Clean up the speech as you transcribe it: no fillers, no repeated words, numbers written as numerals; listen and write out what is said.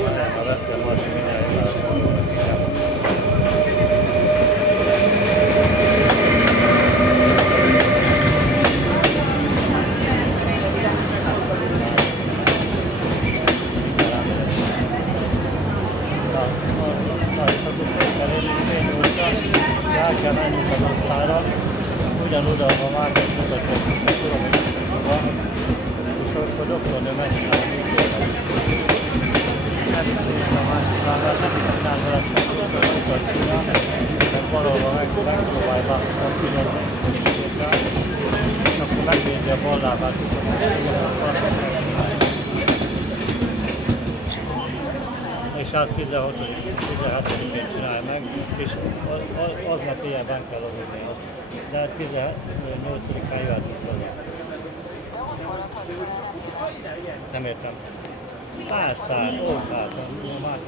Ha veszi a Marci mindjárt. El kell mennünk az osztályra, ugyanoda a másik mutatja, hogy tudom, hogy van, és akkor doktornő megcsinál a működést. Megcsinálni a másik vállát, nem csinál vele semmit, akkor sokat csinál, mert valahol megpróbálj látni a figyelmet, és akkor megvédje a bal lábát, és és azt 17-én csinálja meg, és aznap éjjel benn kell aludni, de 18-án jöhetünk hozzá. Nem értem. Párszár, óváltam, más